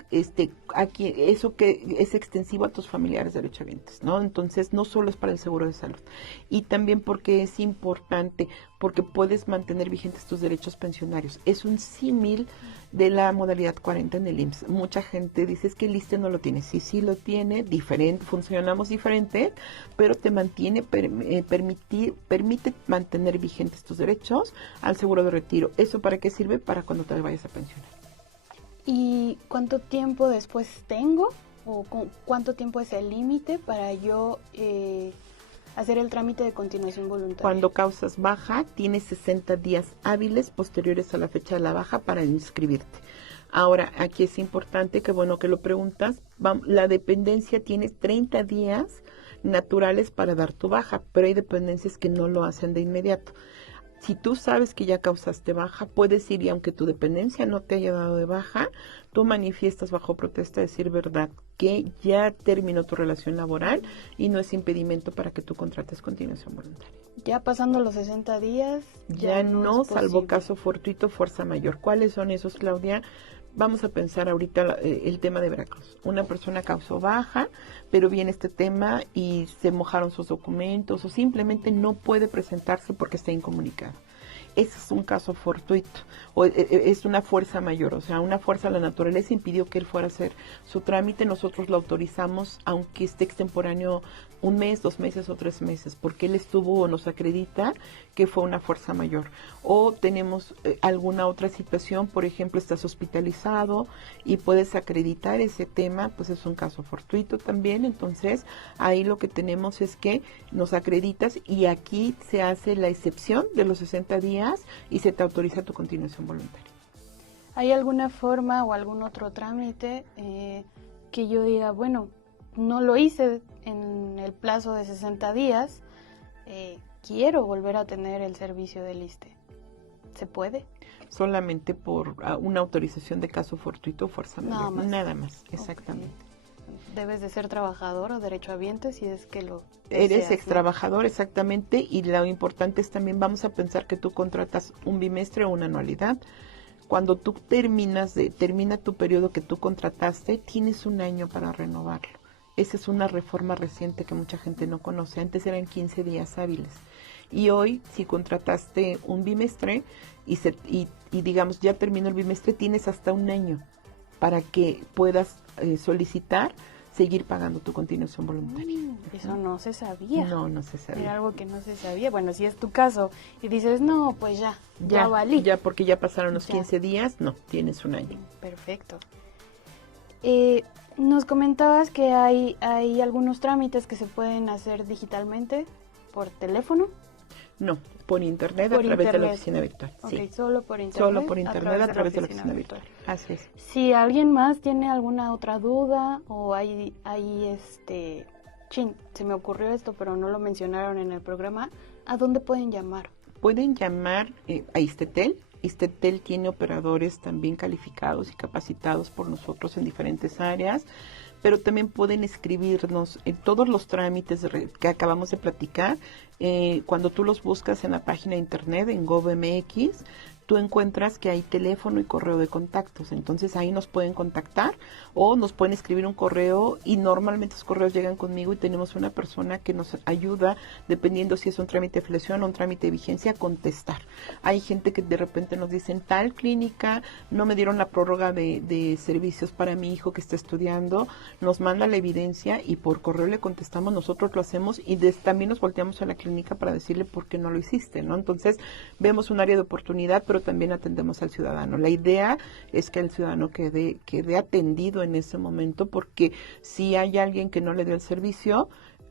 aquí eso que es extensivo a tus familiares derechohabientes, ¿no? Entonces no solo es para el seguro de salud y también porque es importante porque puedes mantener vigentes tus derechos pensionarios. Es un símil de la modalidad 40 en el IMSS. Mucha gente dice es que el ISSSTE no lo tiene. Sí lo tiene, diferente, funcionamos diferente, pero te mantiene, permite mantener vigentes tus derechos al seguro de retiro. ¿Eso para qué sirve? Para cuando te vayas a pensionar. ¿Y cuánto tiempo después tengo? ¿O cuánto tiempo es el límite para yo hacer el trámite de continuación voluntaria? Cuando causas baja, tienes 60 días hábiles posteriores a la fecha de la baja para inscribirte. Ahora, aquí es importante, que bueno que lo preguntas, la dependencia tiene 30 días naturales para dar tu baja, pero hay dependencias que no lo hacen de inmediato. Si tú sabes que ya causaste baja, puedes ir y aunque tu dependencia no te haya dado de baja, tú manifiestas bajo protesta decir verdad que ya terminó tu relación laboral y no es impedimento para que tú contrates continuación voluntaria. Ya pasando los 60 días, ya no, es salvo caso fortuito, fuerza mayor. ¿Cuáles son esos, Claudia? Vamos a pensar ahorita el tema de Veracruz. Una persona causó baja, pero viene este tema y se mojaron sus documentos o simplemente no puede presentarse porque está incomunicado. Ese es un caso fortuito, o es una fuerza mayor, o sea, una fuerza de la naturaleza impidió que él fuera a hacer su trámite, nosotros lo autorizamos, aunque esté extemporáneo 1 mes, 2 meses o 3 meses, porque él estuvo o nos acredita que fue una fuerza mayor. O tenemos alguna otra situación, por ejemplo, estás hospitalizado y puedes acreditar ese tema, pues es un caso fortuito también, entonces ahí lo que tenemos es que nos acreditas y aquí se hace la excepción de los 60 días y se te autoriza tu continuación voluntaria. ¿Hay alguna forma o algún otro trámite que yo diga, bueno, no lo hice en el plazo de 60 días, quiero volver a tener el servicio del ISSSTE? ¿Se puede? Solamente por una autorización de caso fortuito o fuerza mayor. Nada más, exactamente. Okay. Debes de ser trabajador o derechohabiente si es que lo eres deseas, ex trabajador, exactamente, y lo importante es también, vamos a pensar que tú contratas un bimestre o una anualidad. Cuando tú termina tu periodo que tú contrataste, tienes 1 año para renovarlo. Esa es una reforma reciente que mucha gente no conoce. Antes eran 15 días hábiles. Y hoy, si contrataste un bimestre y digamos ya terminó el bimestre, tienes hasta 1 año para que puedas solicitar seguir pagando tu continuación voluntaria. Eso no se sabía. No se sabía. Era algo que no se sabía. Bueno, si es tu caso y dices, no, pues ya valí. Ya, porque ya pasaron los 15 días, no, tienes 1 año. Perfecto. Nos comentabas que hay algunos trámites que se pueden hacer digitalmente, por teléfono. No, por internet, a través de la oficina virtual. Okay, sí. Solo por internet. Solo por internet, a través de la oficina virtual. Así es. Si alguien más tiene alguna otra duda o se me ocurrió esto, pero no lo mencionaron en el programa, ¿a dónde pueden llamar? Pueden llamar a ISSSTETEL. ISSSTETEL tiene operadores también calificados y capacitados por nosotros en diferentes áreas, pero también pueden escribirnos en todos los trámites que acabamos de platicar. Cuando tú los buscas en la página de internet, en GovMX, tú encuentras que hay teléfono y correo de contactos. Entonces ahí nos pueden contactar o nos pueden escribir un correo y normalmente los correos llegan conmigo y tenemos una persona que nos ayuda, dependiendo si es un trámite de flexión o un trámite de vigencia, a contestar. Hay gente que de repente nos dicen, tal clínica no me dieron la prórroga de servicios para mi hijo que está estudiando, nos manda la evidencia y por correo le contestamos, nosotros lo hacemos y también nos volteamos a la clínica para decirle por qué no lo hiciste, ¿no? Entonces vemos un área de oportunidad, pero también atendemos al ciudadano. La idea es que el ciudadano quede atendido en ese momento, porque si hay alguien que no le dio el servicio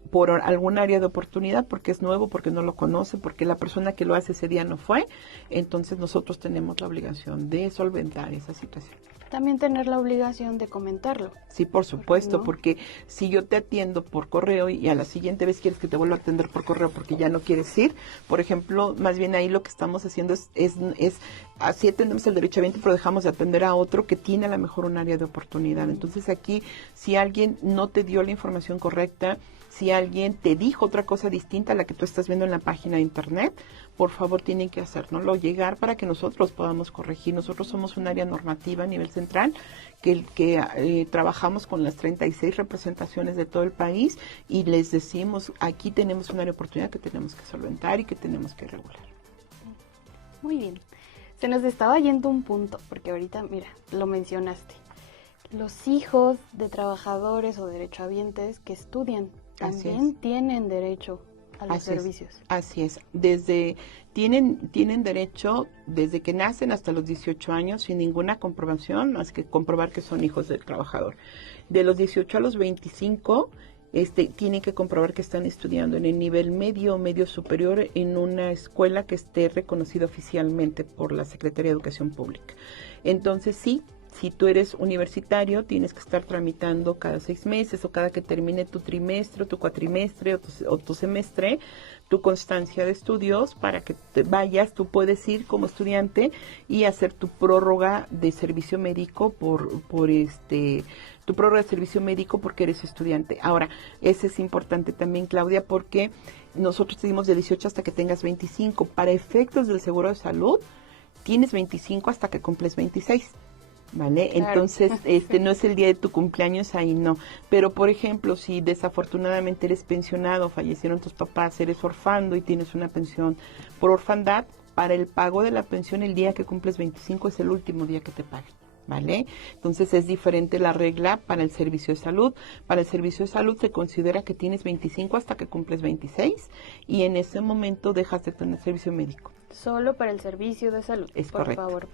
por algún área de oportunidad, porque es nuevo, porque no lo conoce, porque la persona que lo hace ese día no fue, entonces nosotros tenemos la obligación de solventar esa situación. También tener la obligación de comentarlo. Sí, por supuesto, ¿no? Porque si yo te atiendo por correo y a la siguiente vez quieres que te vuelva a atender por correo porque ya no quieres ir, por ejemplo, más bien ahí lo que estamos haciendo es así atendemos el derechohabiente, pero dejamos de atender a otro que tiene a lo mejor un área de oportunidad. Entonces aquí, si alguien no te dio la información correcta, si alguien te dijo otra cosa distinta a la que tú estás viendo en la página de internet, por favor tienen que hacérnoslo llegar para que nosotros podamos corregir. Nosotros somos un área normativa a nivel central que trabajamos con las 36 representaciones de todo el país y les decimos, aquí tenemos un área de oportunidad que tenemos que solventar y que tenemos que regular. Muy bien. Se nos estaba yendo un punto, porque ahorita, mira, lo mencionaste. Los hijos de trabajadores o derechohabientes que estudian también tienen derecho a los servicios. Así es. Tienen derecho desde que nacen hasta los 18 años sin ninguna comprobación, más que comprobar que son hijos del trabajador. De los 18 a los 25, tienen que comprobar que están estudiando en el nivel medio o medio superior en una escuela que esté reconocida oficialmente por la Secretaría de Educación Pública. Entonces, sí, si tú eres universitario, tienes que estar tramitando cada 6 meses o cada que termine tu trimestre, tu cuatrimestre o tu semestre, tu constancia de estudios para que te vayas. Tú puedes ir como estudiante y hacer tu prórroga de servicio médico tu prórroga de servicio médico porque eres estudiante. Ahora, ese es importante también, Claudia, porque nosotros te dimos de 18 hasta que tengas 25. Para efectos del seguro de salud, tienes 25 hasta que cumples 26. ¿Vale? Claro. Entonces, no es el día de tu cumpleaños, ahí no. Pero, por ejemplo, si desafortunadamente eres pensionado, fallecieron tus papás, eres orfando y tienes una pensión por orfandad, para el pago de la pensión el día que cumples 25 es el último día que te paguen. ¿Vale? Entonces es diferente la regla para el servicio de salud. Para el servicio de salud se considera que tienes 25 hasta que cumples 26 y en ese momento dejas de tener servicio médico. Solo para el servicio de salud. Es por correcto. favor,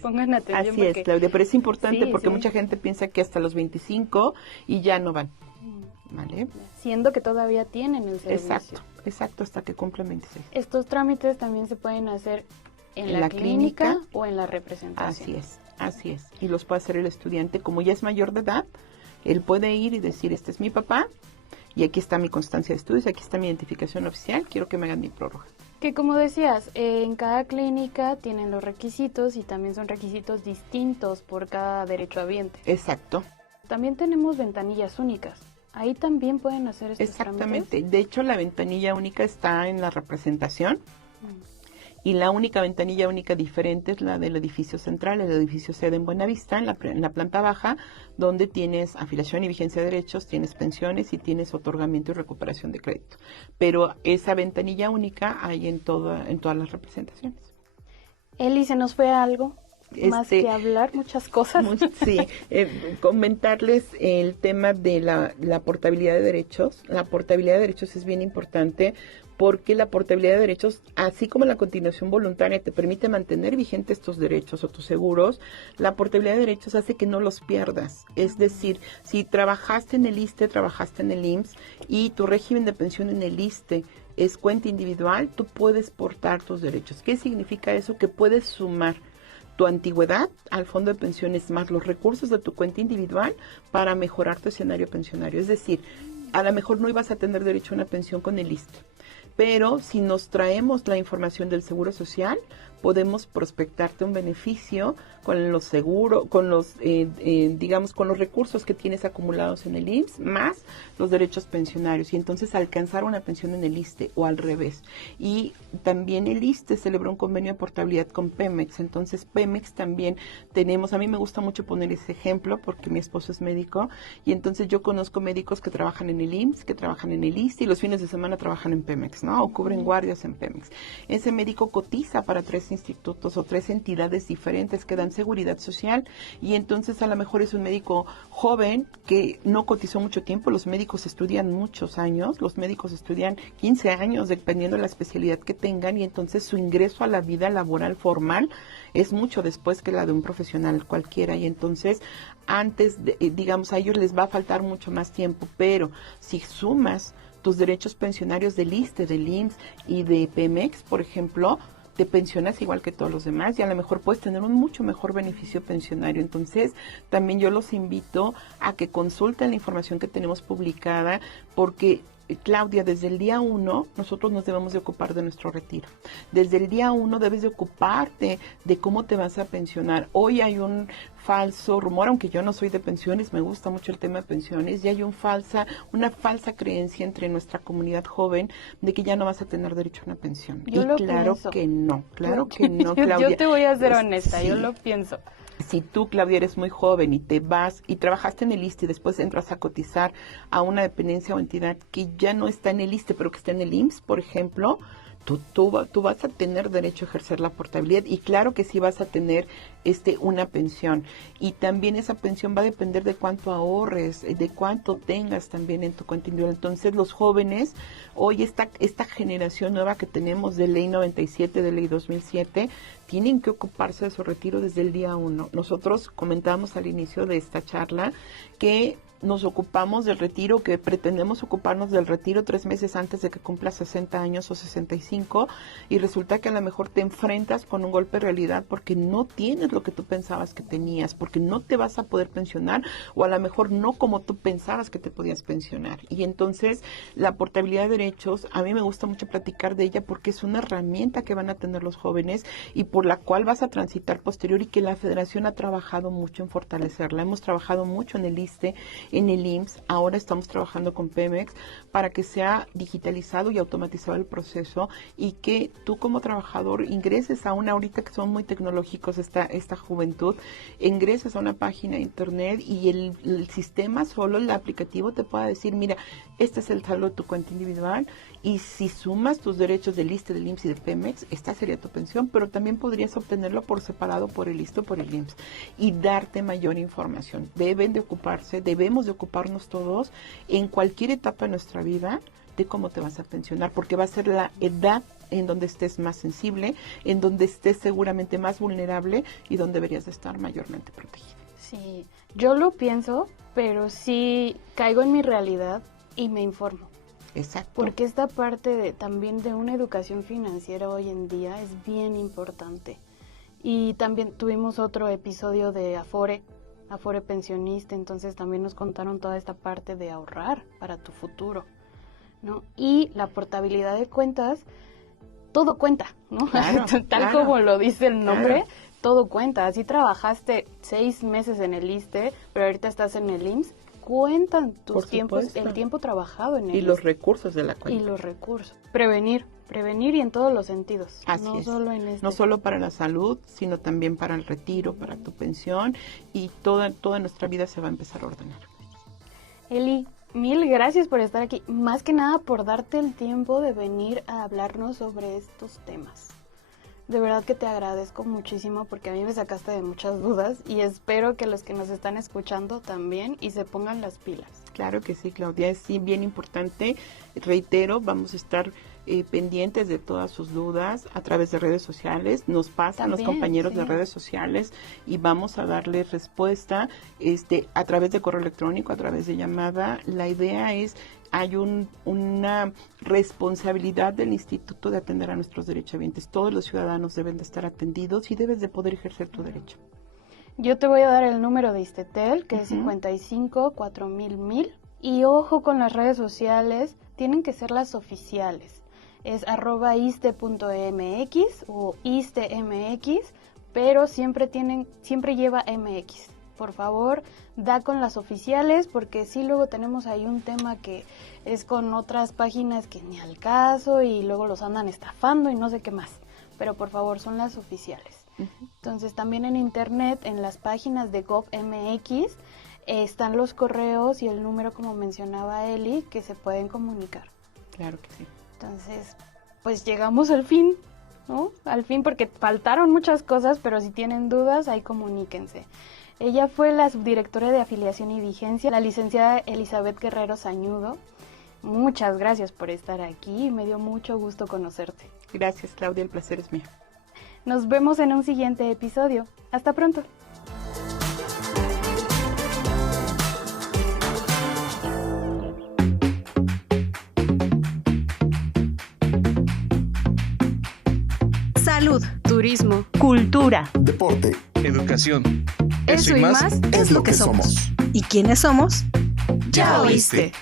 pongan atención. Así es, Claudia, pero es importante porque mucha gente piensa que hasta los 25 y ya no van. ¿Vale? Siendo que todavía tienen el servicio. Exacto, hasta que cumplen 26. Estos trámites también se pueden hacer en la clínica o en la representación. Así es. Y los puede hacer el estudiante, como ya es mayor de edad, él puede ir y decir, este es mi papá, y aquí está mi constancia de estudios, aquí está mi identificación oficial, quiero que me hagan mi prórroga. Que como decías, en cada clínica tienen los requisitos y también son requisitos distintos por cada derechohabiente. Exacto. También tenemos ventanillas únicas. Ahí también pueden hacer estos Exactamente. trámites. De hecho, la ventanilla única está en la representación. Y la única ventanilla única diferente es la del edificio central, el edificio sede en Buenavista, en la planta baja, donde tienes afiliación y vigencia de derechos, tienes pensiones y tienes otorgamiento y recuperación de crédito. Pero esa ventanilla única hay en todas las representaciones. Eli, ¿se nos fue algo? Más que hablar, muchas cosas. Sí, comentarles el tema de la portabilidad de derechos. La portabilidad de derechos es bien importante porque la portabilidad de derechos, así como la continuación voluntaria te permite mantener vigentes tus derechos o tus seguros, la portabilidad de derechos hace que no los pierdas. Es decir, si trabajaste en el ISSSTE, trabajaste en el IMSS y tu régimen de pensión en el ISSSTE es cuenta individual, tú puedes portar tus derechos. ¿Qué significa eso? Que puedes sumar tu antigüedad al fondo de pensiones más los recursos de tu cuenta individual para mejorar tu escenario pensionario. Es decir, a lo mejor no ibas a tener derecho a una pensión con el ISSSTE, pero si nos traemos la información del Seguro Social, podemos prospectarte un beneficio con los seguros, con los, con los recursos que tienes acumulados en el IMSS, más los derechos pensionarios, y entonces alcanzar una pensión en el ISSSTE o al revés. Y también el ISSSTE celebró un convenio de portabilidad con Pemex, entonces Pemex también tenemos, a mí me gusta mucho poner ese ejemplo porque mi esposo es médico, y entonces yo conozco médicos que trabajan en el IMSS, que trabajan en el ISSSTE, y los fines de semana trabajan en Pemex, ¿no? O cubren guardias en Pemex. Ese médico cotiza para 3 institutos o 3 entidades diferentes que dan seguridad social, y entonces a lo mejor es un médico joven que no cotizó mucho tiempo. Los médicos estudian muchos años, los médicos estudian 15 años dependiendo de la especialidad que tengan, y entonces su ingreso a la vida laboral formal es mucho después que la de un profesional cualquiera, y entonces antes, a ellos les va a faltar mucho más tiempo, pero si sumas tus derechos pensionarios del ISSSTE, del IMSS y de Pemex, por ejemplo, te pensionas igual que todos los demás y a lo mejor puedes tener un mucho mejor beneficio pensionario. Entonces, también yo los invito a que consulten la información que tenemos publicada, porque Claudia, desde el día 1 nosotros nos debemos de ocupar de nuestro retiro. Desde el día 1 debes de ocuparte de cómo te vas a pensionar. Hoy hay un falso rumor, aunque yo no soy de pensiones, me gusta mucho el tema de pensiones, y hay una falsa creencia entre nuestra comunidad joven de que ya no vas a tener derecho a una pensión. Yo claro que no, Claudia. Yo te voy a ser honesta, yo lo pienso. Si tú, Claudia, eres muy joven y te vas y trabajaste en el ISSSTE y después entras a cotizar a una dependencia o entidad que ya no está en el ISSSTE, pero que está en el IMSS, por ejemplo, tú vas a tener derecho a ejercer la portabilidad y claro que sí vas a tener una pensión, y también esa pensión va a depender de cuánto ahorres, de cuánto tengas también en tu cuenta individual. Entonces los jóvenes, hoy esta generación nueva que tenemos de ley 97, de ley 2007, tienen que ocuparse de su retiro desde el día 1. Nosotros comentábamos al inicio de esta charla que nos ocupamos del retiro, que pretendemos ocuparnos del retiro 3 meses antes de que cumplas 60 años o 65, y resulta que a lo mejor te enfrentas con un golpe de realidad porque no tienes lo que tú pensabas que tenías, porque no te vas a poder pensionar, o a lo mejor no como tú pensabas que te podías pensionar. Y entonces la portabilidad de derechos, a mí me gusta mucho platicar de ella porque es una herramienta que van a tener los jóvenes y por la cual vas a transitar posterior, y que la Federación ha trabajado mucho en fortalecerla. Hemos trabajado mucho en el ISSSTE, en el IMSS, ahora estamos trabajando con Pemex para que sea digitalizado y automatizado el proceso, y que tú como trabajador ingreses a ahorita que son muy tecnológicos esta juventud, ingreses a una página de internet y el sistema solo, el aplicativo te pueda decir, mira, este es el saldo de tu cuenta individual, y si sumas tus derechos del ISSSTE, del IMSS y de Pemex, esta sería tu pensión, pero también podrías obtenerlo por separado por el ISSSTE o por el IMSS, y darte mayor información. Debemos de ocuparnos todos en cualquier etapa de nuestra vida de cómo te vas a pensionar, porque va a ser la edad en donde estés más sensible, en donde estés seguramente más vulnerable y donde deberías de estar mayormente protegida. Sí, yo lo pienso, pero sí caigo en mi realidad y me informo. Exacto. Porque esta parte también de una educación financiera hoy en día es bien importante. Y también tuvimos otro episodio de Afore pensionista, entonces también nos contaron toda esta parte de ahorrar para tu futuro, ¿no? Y la portabilidad de cuentas, todo cuenta, ¿no? Claro, Tal como lo dice el nombre, todo cuenta. Así trabajaste 6 meses en el ISSSTE, pero ahorita estás en el IMSS, cuentan tus tiempos, el tiempo trabajado en el ISSSTE. Y los recursos de la cuenta. Y los recursos. Prevenir y en todos los sentidos. Así no es. Solo en este. No solo para la salud, sino también para el retiro, para tu pensión, y toda nuestra vida se va a empezar a ordenar. Eli, mil gracias por estar aquí, más que nada por darte el tiempo de venir a hablarnos sobre estos temas. De verdad que te agradezco muchísimo porque a mí me sacaste de muchas dudas y espero que los que nos están escuchando también y se pongan las pilas. Claro que sí, Claudia, es sí, bien importante. Reitero, vamos a estar pendientes de todas sus dudas a través de redes sociales. Nos pasan también, los compañeros de redes sociales y vamos a darles respuesta a través de correo electrónico, a través de llamada. La idea es, hay una responsabilidad del instituto de atender a nuestros derechohabientes. Todos los ciudadanos deben de estar atendidos y debes de poder ejercer tu derecho. Yo te voy a dar el número de ISSSTETEL, que es 55 4000. Y ojo con las redes sociales, tienen que ser las oficiales. Es @iste.mx o istemx, pero siempre lleva MX. Por favor, da con las oficiales, porque sí luego tenemos ahí un tema que es con otras páginas que ni al caso y luego los andan estafando y no sé qué más. Pero por favor, son las oficiales. Entonces también en internet, en las páginas de GovMX, están los correos y el número, como mencionaba Eli, que se pueden comunicar. Claro que sí. Entonces, pues llegamos al fin, ¿no? Al fin, porque faltaron muchas cosas, pero si tienen dudas, ahí comuníquense. Ella fue la subdirectora de Afiliación y Vigencia, la licenciada Elizabeth Guerrero Sañudo. Muchas gracias por estar aquí, me dio mucho gusto conocerte. Gracias, Claudia, el placer es mío. Nos vemos en un siguiente episodio. Hasta pronto. Salud, turismo, cultura, deporte, educación. Eso y más es lo que somos. ¿Y quiénes somos? Ya oíste.